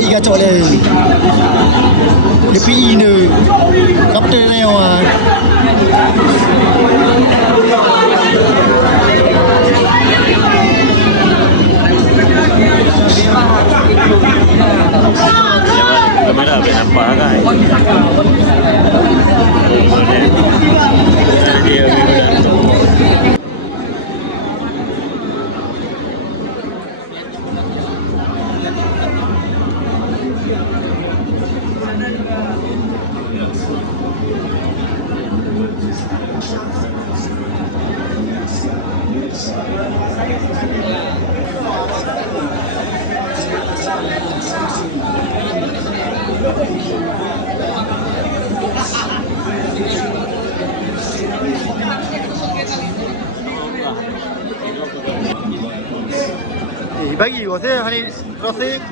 Iga chỗ này DPI nữa gấp tên này mà kamera apa guys? bagi saya hari crossing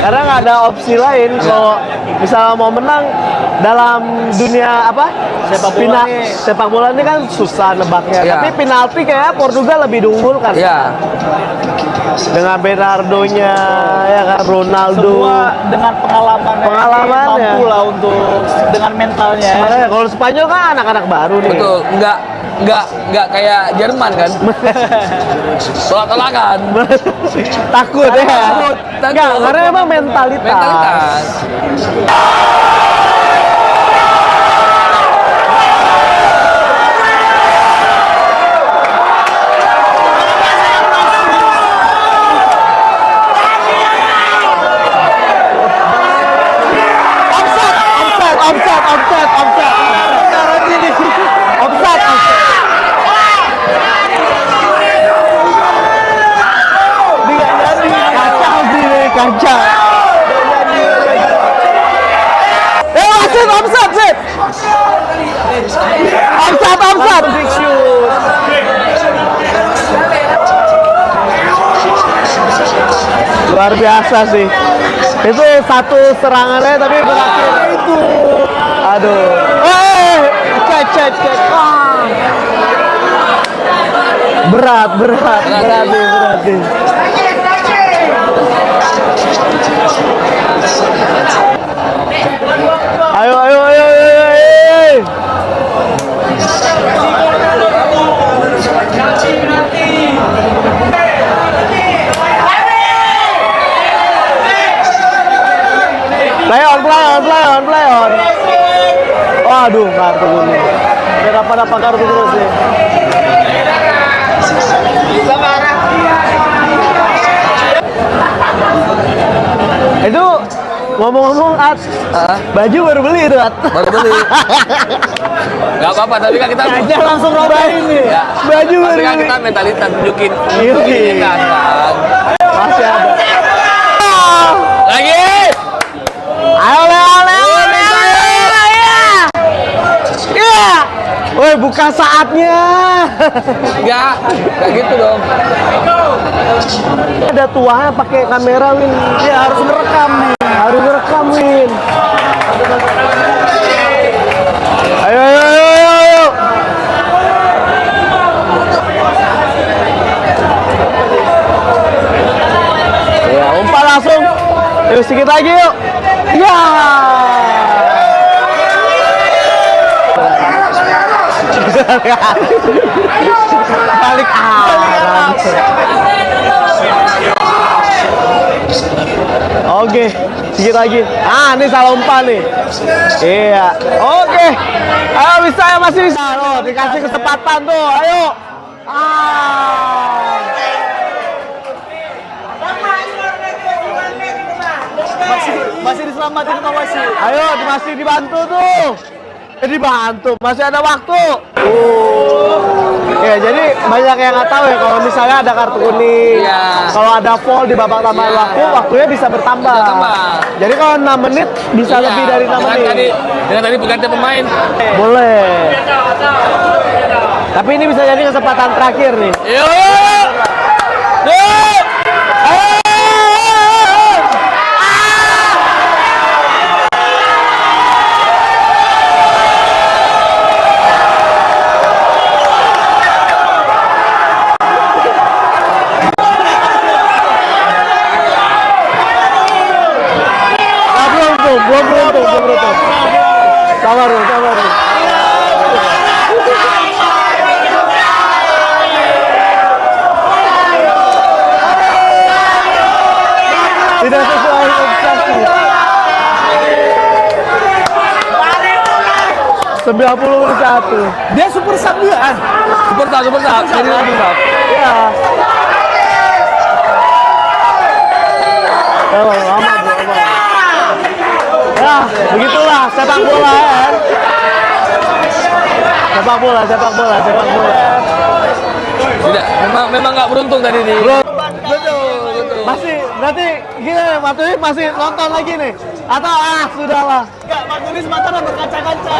Karena nggak ada opsi lain kalau misalnya mau menang dalam dunia apa sepak bola ini kan susah nebaknya. Ya. Tapi penalti kayak Portugal lebih diunggulkan. Ya. Dengan Bernardo-nya, ya kan Ronaldo. Semua dengan pengalamannya mampu lah untuk dengan mentalnya. Makanya kalau Spanyol kan anak-anak baru nih. Betul, nggak kayak Jerman kan. Tolak-tolakan. Takut ya. Takut. Enggak, karena emang mentalitas. Luar biasa sih. Itu satu serangannya tapi berakhir itu. Aduh. Cek. Ah. Berat nih. Ayo. Play on. Waduh, kartu kuning. Udah dapat kartu terus nih. Itu ngomong-ngomong baju baru beli itu Baru beli. Gak apa-apa, tapi kan kita aja langsung ngobain nih. Ya. Baju baru tapi kan beli. kita mentalitas tunjukin. Iya. Kan. Masih ada. Lagi. Ayo, Iya. Woi, bukan saatnya. Enggak gitu dong. Ada tuanya pakai kamera, Win. Dia harus ngerekam nih. Win. Ayo. Ya, umpan langsung. Yuk, sedikit lagi yuk. Ya. Balik arah. Oke, sedikit lagi. Ini salah umpan nih. Iya. Oke. Ayo bisa ya, masih bisa. Loh, dikasih kesempatan tuh. Ayo. Masih diselamatin sama wasit. Ayo, masih dibantu tuh. Dibantu, masih ada waktu. Ya, jadi banyak yang nggak tahu ya kalau misalnya ada kartu kuning. Iya. Kalau ada foul di babak tambahan waktunya bisa bertambah. Jadi kalau 6 menit bisa lebih dari 6 menit. Dengan tadi pergantian pemain. Boleh. Tapi ini bisa jadi kesempatan terakhir nih. Yuk. Belum beruntung. Sabar dulu. Tidak sesuai ekspektasi. 91. Dia super sub juga kan? Super sub. Jadi super sub. Ya. Lama. Ya, begitulah sepak bola ya. Sepak bola. Tidak, memang nggak beruntung tadi di. Betul. Masih berarti gini, Matulis masih nonton lagi nih. Atau sudahlah. Enggak, Pak Tulis mata udah berkaca-kaca.